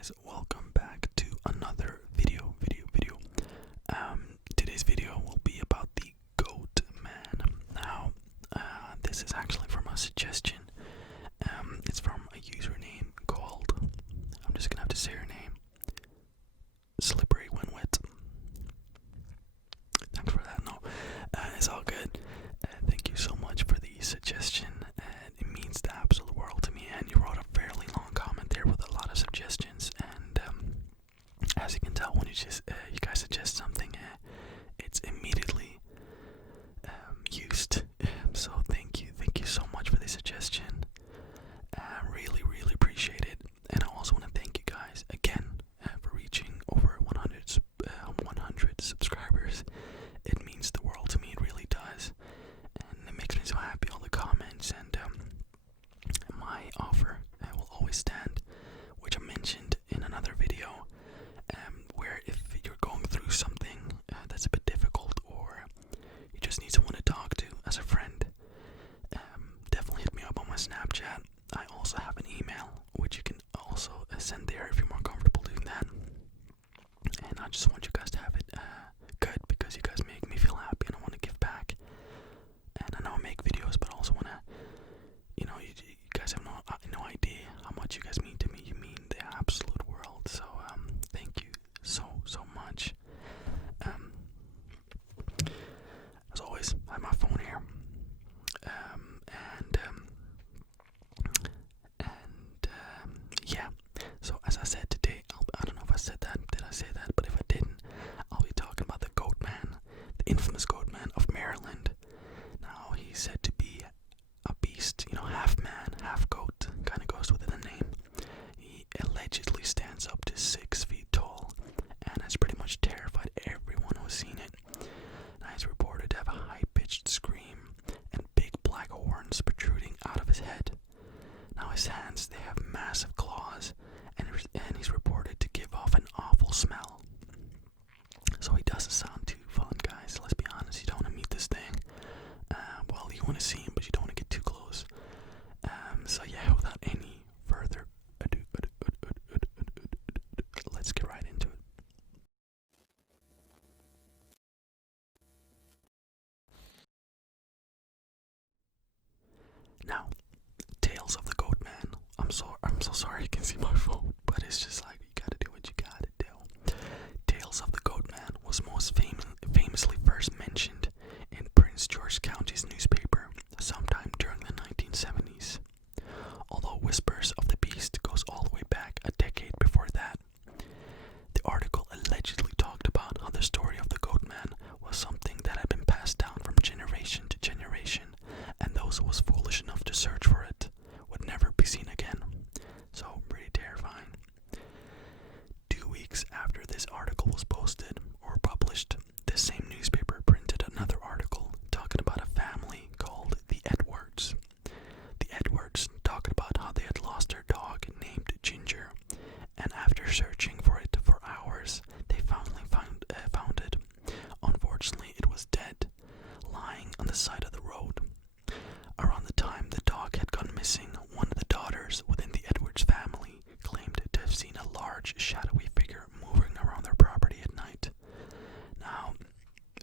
guys, welcome back to another video. Today's video will be about the Goatman. Now, this is actually from a suggestion. It's from a username called, I'm just gonna have to say her name, Slippery When Wet. Thanks for that. No, it's all good. Thank you so much for the suggestion. It means the absolute world to me, and you wrote a fairly long comment there with a lot of suggestions, and as you can tell, when you guys suggest something, it's immediately used. So thank you so much for the suggestion. Really appreciate it, and I also want to thank you guys again for reaching over 100 subscribers. It means the world to me. It really does, and it makes me so happy. All the comments and my offer will always stand, which I mentioned in another video, where if you're going through something that's a bit difficult, or you just need someone to talk to as a friend, definitely hit me up on my Snapchat. I also have an email, which you can also send there if you're more comfortable doing that. And I just want you guys to have it good, because you guys make me feel happy, and I want to give back. And I know I make videos, but I also want to, you guys have no idea how much you guys mean to me. You mean the absolute world. So thank you so much. As always, I have my phone here. Yeah. So as I said today, I don't know if I said that. Did I say that? But if I didn't, I'll be talking about the Goatman, the infamous Goatman of Maryland. Now, he's said to be a beast, half man, half goat, kind of goes with the name. He allegedly stands up to 6 feet tall and has pretty much terrified everyone who's seen it. Now, he's reported to have a high-pitched scream and big black horns protruding out of his head. Now, his hands, they have massive claws, and he's reported to give off an awful smell. So he doesn't sound too fun, guys. Let's be honest, you don't want to meet this thing. Well, you want to see him, but you don't want to get too close. So yeah, without any further ado, let's get right into it. Now, Tales of the Goatman. I'm so sorry you can see my phone, but it's just like, you gotta do what you gotta do. Tales of the Goatman was most famously first mentioned in Prince George County's newspaper sometime during the 1970s. Although whispers of the beast goes all the way back a decade before that. The article allegedly talked about how the story of the Goatman was something that had been passed down from generation to generation, and those who was foolish enough to search for it would never be seen again. So, pretty terrifying. 2 weeks after this article was posted or published, this same newspaper printed another article talking about a family called the Edwards. The Edwards talked about how they had lost their dog named Ginger, and after searching for it for hours, they finally found it. Unfortunately, it was dead, lying on the side of the road. Around the time the dog had gone missing, one of the daughters within the Edwards family claimed to have seen a large, shadowy figure moving around their property at night. Now,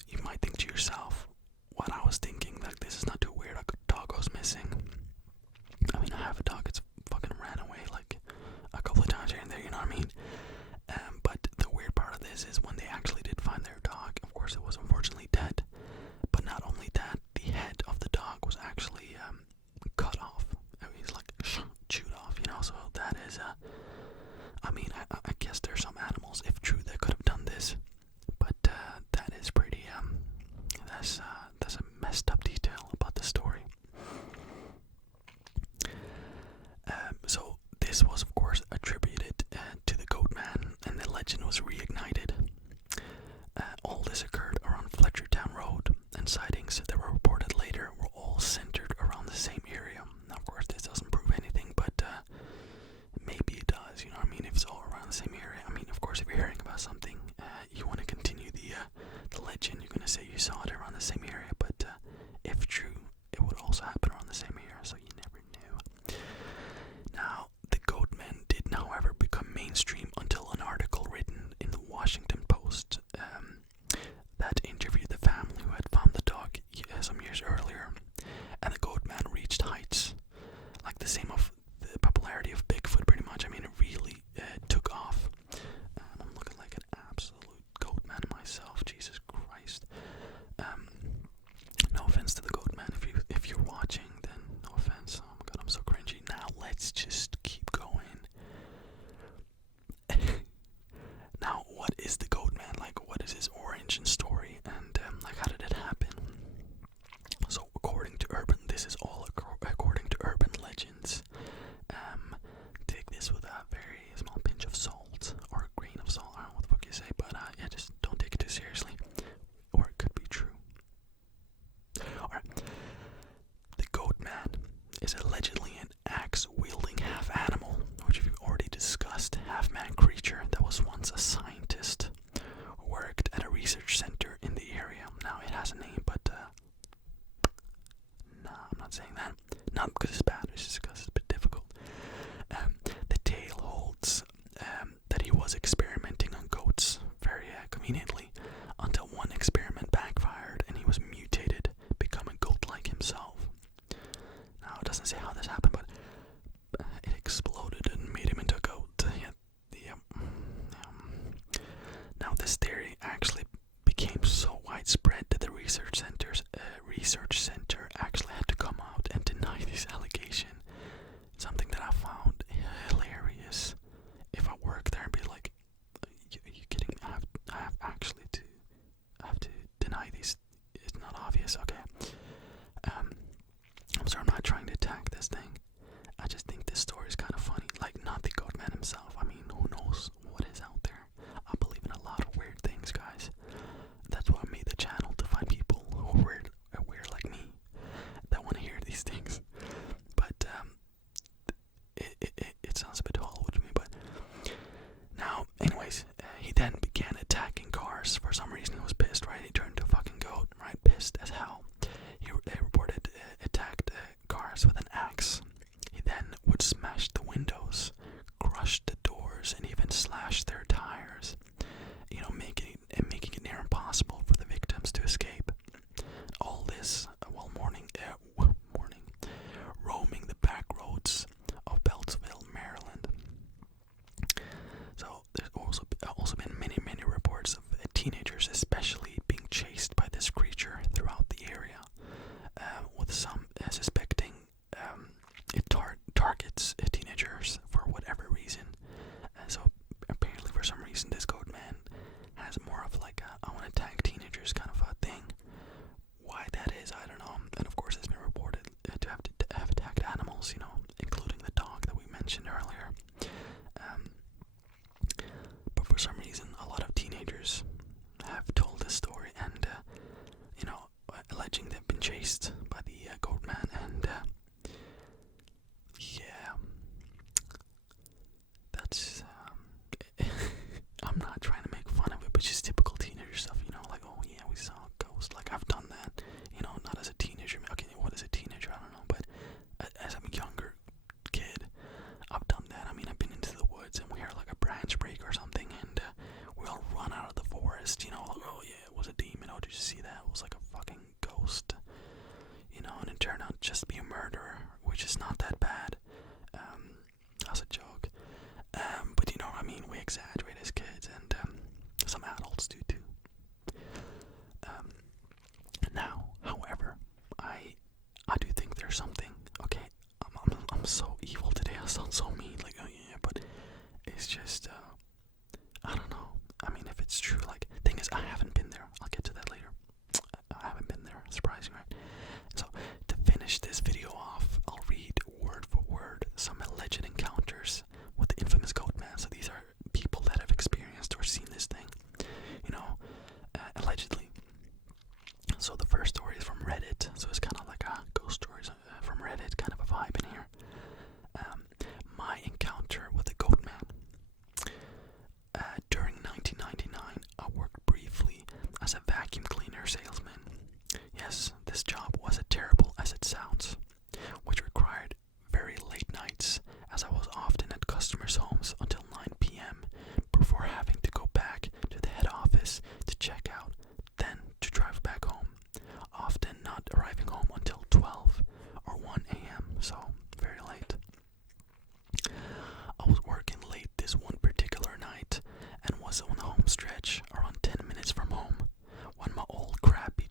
you might think to yourself, what I was thinking, like, this is not too weird, a dog goes missing. I mean, I have a dog that's fucking ran away, like, a couple of times here and there, you know what I mean? But the weird part of this is when they actually did find their dog, of course it was unfortunately dead. But not only that, the head of the dog was actually cut off. I mean, it's like chewed off, so that is, I mean, I guess there's some animals, if true, that could have done this. But that is pretty, that's a messed up detail about the story. So this was, of course, attributed to the Goatman, and the legend was reignited. All this occurred around Fletchertown Road, and sightings that were reported later were all centered around the same area. Now, of course, this doesn't prove anything, but maybe it does, you know what I mean? If it's all around the same area. I mean, of course, if you're hearing about something, you want to continue the legend, you're going to say you saw it around the same area, but if true, it would also happen around the same area, so you never knew. Now, the Goatman did, however, become mainstream once a scientist who worked at a research center in the area. Now, it has a name, but no, I'm not saying that. Not because it's bad, it's just because it's a bit difficult. The tale holds that he was experimenting on goats very conveniently until one experiment backfired and he was mutated, becoming goat-like himself. Now, it doesn't say how this happened, but it exploded and made him into a goat. Now, this theory actually became so widespread that the research center actually had to come out and deny this allegation. Something that I found hilarious. If I work there and be like, "Are you kidding me? I have actually to, I have to deny these. It's not obvious." Okay. I'm sorry, I'm not trying to attack this thing. I just think this story is kind of funny. Like, not the Goatman himself. I mean, who knows what is out there? I believe in a lot of weird things, guys. That's why I made the channel, to find people who are weird like me, that want to hear these things. But it sounds a bit Hollywood to me. But now, anyways, he then began attacking cars. For some reason, he was pissed, right? He turned to a fucking goat, right? Pissed as hell. They reported attacked cars with an axe. He then would smash the windows, crush the doors, and even slash their tires. You know, making it near impossible for the victims to escape. All this while roaming the back roads of Beltsville, Maryland. So there's also been many reports of teenagers, especially, being chased by this creature throughout the area, with some suspecting it targets teenagers for whatever reason. So apparently, for some reason, this Goatman has more of like a "I want to attack teenagers" kind of a thing. Why that is, I don't know. And of course, it's been reported to have attacked animals, you know, including the dog that we mentioned earlier. But for some reason, a lot of teenagers have told this story and, you know, alleging they've been chased by the Goatman. And yeah, that's I'm not trying to make fun of it, but just typical teenager stuff, you know, like, "Oh yeah, we saw a ghost." Like, I've done that, you know, not as a teenager. Okay, what is a teenager? I don't know, but as a younger kid, I've done that. I mean, I've been into the woods and we hear like a branch break or something, and we all run out of the forest, you know, like, "Oh yeah, it was a demon. Oh, did you see that? It was like a fucking ghost." You know, and it turned out just to be a murderer, which is not that bad. As a joke. But you know what I mean, we exaggerate as kids, and some adults do too. Now, however, I do think there's something. Okay, I'm so evil today. I sound so mean. Like, oh yeah, but it's just I don't know. I mean, if it's true, like, thing is, I haven't been there. I'll get to that later. I haven't been there. Surprising, right? So to finish this video off, I'll read word for word some alleged encounters with the infamous Goatman. So these are people that have experienced or seen this thing, you know, allegedly. So the first story is from Reddit. So it's kind of like a ghost stories from Reddit, kind of a vibe in here. My encounter with the Goatman. During 1999, I worked briefly as a vacuum cleaner salesman. Yes, this job was as terrible as it sounds, which required very late nights, as I was often at customers' homes until 9 p.m. before having to go back to the head office to check out, then to drive back home, often not arriving home until 12 or 1 a.m., so very late. I was working late this one particular night and was on the home stretch around 10 minutes from home when my old crappy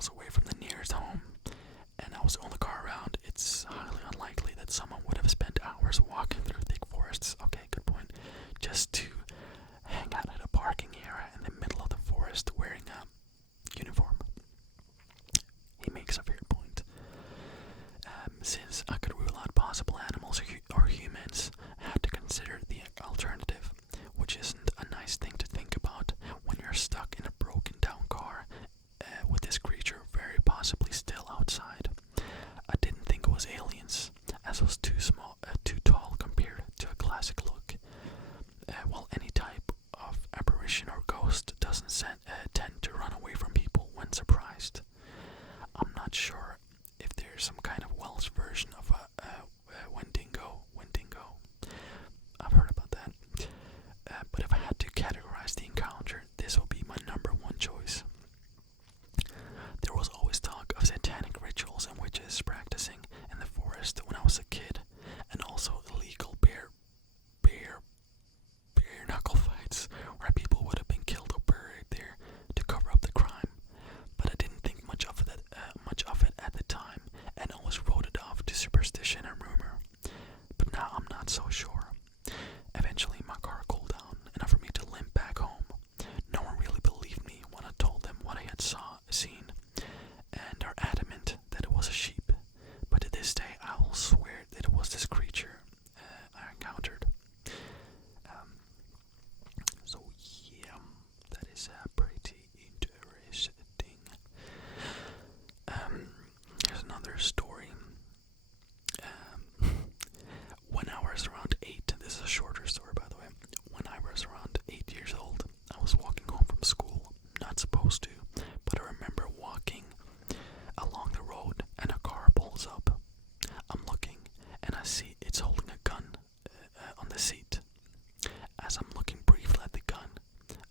miles away from the nearest home, and I was the only car around. It's highly unlikely that someone would have spent hours walking through thick forests, okay, good point, just to hang out at a parking area in the middle of the forest wearing a uniform. He makes a fair point. Since I could rule out possible animals or humans, I had to consider the alternative, which isn't a nice thing to think about when you're stuck in a broken down car with this creature very possibly still outside. I didn't think it was aliens, as it was too tall compared to a classic look. While any type of apparition or ghost doesn't tend to run away from people when surprised. I'm not sure if there's some kind of Welsh version of a Wendigo. I've heard about that. But if I had to categorize the encounter, this would be my number one choice. There was always talk of satanic rituals and witches practicing in the forest when I was a kid, and also illegal bare knuckle fights where people would have been killed or buried there to cover up the crime. But I didn't think much of it at the time, and always wrote it off to superstition and rumor. But now I'm not so sure. Eventually my car cooled down enough for me to limp back home. No one really believed me when I told them what I had seen, and are adamant that it was a sheep. But to this day I will swear that it was this creature I encountered. So yeah, that is pretty interesting. Here's another story. When I was around 8, this is a shorter story by the way. When I was around 8 years old, I was walking home from school. Not supposed to, but I remember walking along the road and a car pulls up. I'm looking and I see it's holding a gun on the seat. As I'm looking briefly at the gun,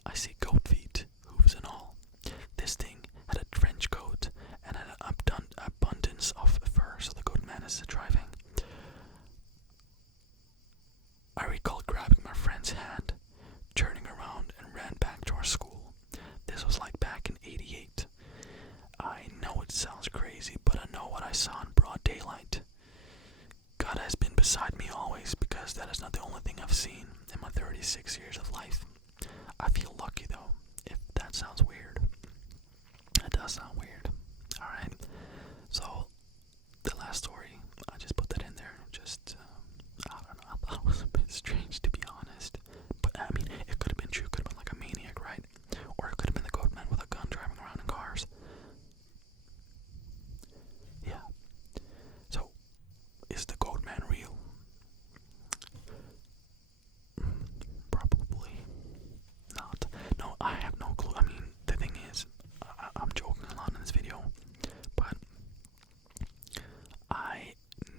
I see goat feet, hooves and all. This thing had a trench coat and an abundance of fur, so the Goatman is driving. I recall grabbing my friend's hand, turning around and ran back to our school. This was like back in '88. I know it sounds crazy, but I know what I saw in broad daylight. God has been beside me always, because that is not the only thing I've seen in my 36 years of life. I feel lucky though, if that sounds weird. It does sound weird. Alright, so the last story, I just put that in there, just, I don't know, I thought it was a bit strange to be honest. But I mean, it could have been true, it could have been like a maniac, right? Or it could have been the Goatman with a gun driving around in cars. Yeah. So, is the Goatman real? Probably not. No, I have no clue. I mean, the thing is, I'm joking a lot in this video, but I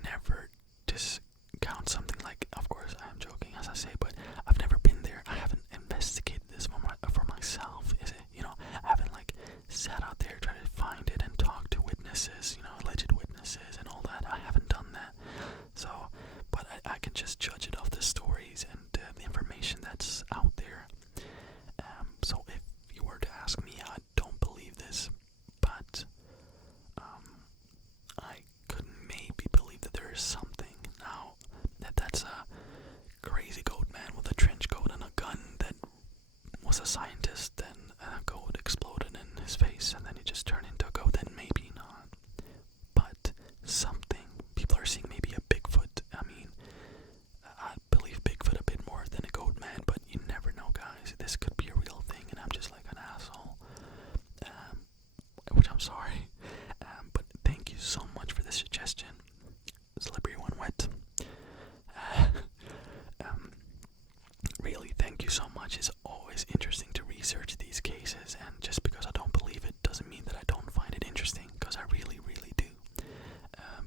never discount something like, of course I am joking as I say, but I've never been there. I haven't investigated this for myself, is it? You know, I haven't like sat out there, tried to find it and talk to witnesses, you know, alleged witnesses and all that. I haven't done that. So, but I can just judge it off the stories and the information that's out there. So if you were to ask me, I don't believe this, but I could maybe believe that there is something. Now, that's a crazy Goatman with a trench coat and a gun that was a scientist, and a goat exploded in his face and then he just turned into a goat, then maybe not. But something, people are seeing maybe a Bigfoot. I mean, I believe Bigfoot a bit more than a Goatman, but you never know, guys. This could be a real thing and I'm just like an asshole. Which I'm sorry. But thank you so much for this suggestion. Slippery when wet. Really, thank you so much. It's always interesting to research these cases, and just because I don't believe it doesn't mean that I don't find it interesting, because I really, really do.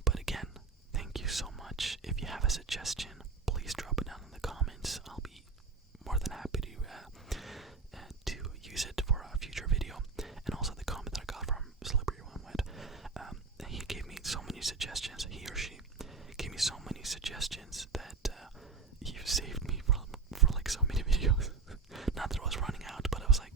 But again, thank you so much. If you have a suggestion, please drop it down in the comments. I'll be more than happy to use it for a future video. And also the comment that I got from Slippery One Wet, he gave me so many suggestions. He or she gave me so many suggestions that you saved me for like so many videos. Not that I was running out, but I was like,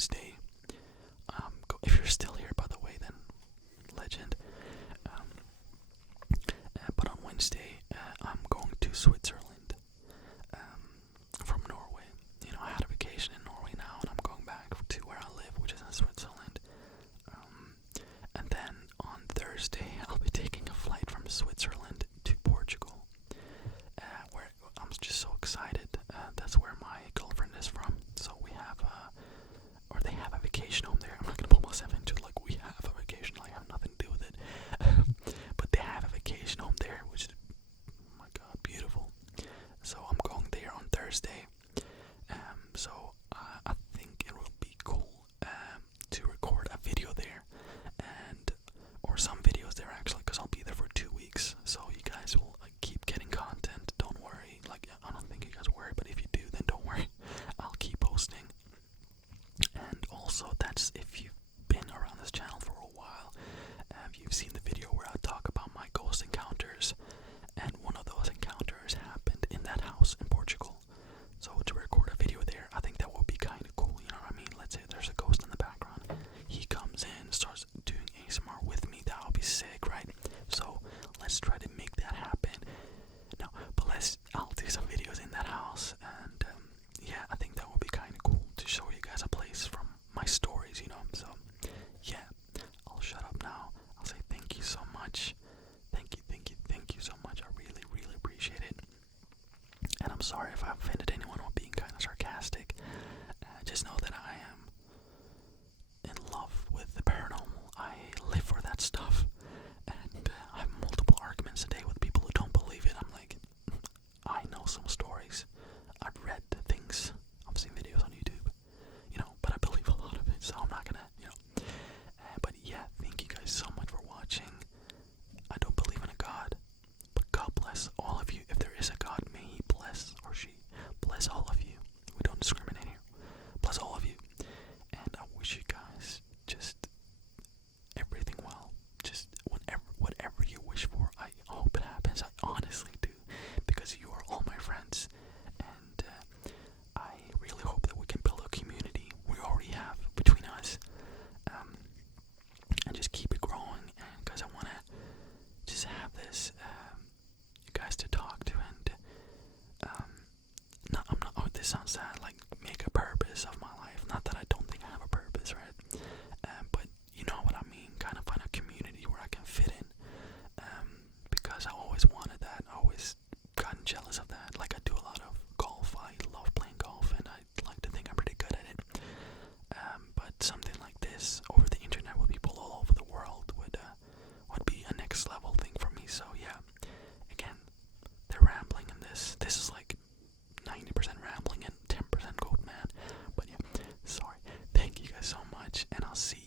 Wednesday, if you're still here, by the way, then legend. But on Wednesday, I'm going to Switzerland from Norway. You know, I had a vacation in Norway now, and I'm going back to where I live, which is in Switzerland. And then on Thursday, I'll be taking a flight from Switzerland to Portugal, where I'm just so excited. That's where my girlfriend is from. So we have or they have a vacation home there. I'm not gonna put myself into it like we have a vacation, like I have nothing to do with it. But they have a vacation home there, which is, oh my god, beautiful. So I'm going there on Thursday. So I think it will be cool to record a video there, or some videos there actually, because I'll be there for 2 weeks. So you guys will keep getting content. Don't worry. Like, I don't think you guys worry, but if you do, then don't worry. I'll keep posting. And also, that's if you've been around this channel for a while, you've seen the video where I talk about my ghost encounters, and one of those encounters happened in that house in Portugal. So to record a video there, I think that would be kind of cool, you know what I mean? Let's say there's a ghost in the background, he comes in, starts doing ASMR with me, that would be sick, right? So let's try to make that happen. No, but I'll do some videos in that house, and yeah, I think that would be kind of cool to show you guys a place from my stories, you know? So yeah, I'll shut up now. I'll say thank you so much. Thank you so much. I really, really appreciate it. And I'm sorry if I offended anyone or being kind of sarcastic. Just know that I am in love with the paranormal. I live for that stuff. And I have multiple arguments today with people who don't believe it. I'm like, I know some stories. I've read the things. I've seen videos on YouTube. You know, but I believe a lot of it. So I'm not gonna, you know. But yeah, thank you guys so much for watching. I don't believe in a God, but God bless all of you. If there is a God, may He bless, or she bless all of you. We don't discriminate here. Bless all of you. And I wish you guys just everything well. Just whatever you wish for, I hope it happens. I honestly do, because you are all my friends. And I really hope that we can build a community. We already have between us. And just keep it growing. And because I want to just have this you guys to talk to, and this sounds sad, like make a purpose of my life. Not that I don't think I have a purpose, right? But you know what I mean, kind of find a community where I can fit in, because I always wanted that. I always gotten jealous of that. Like, I do a lot of golf. I love playing golf, and I like to think I'm pretty good at it. But something like this over the internet with people all over the world would be a next level thing for me. So yeah, again, they're rambling in this. This is like 90% rambling and 10% Goatman. But yeah, sorry. Thank you guys so much, and I'll see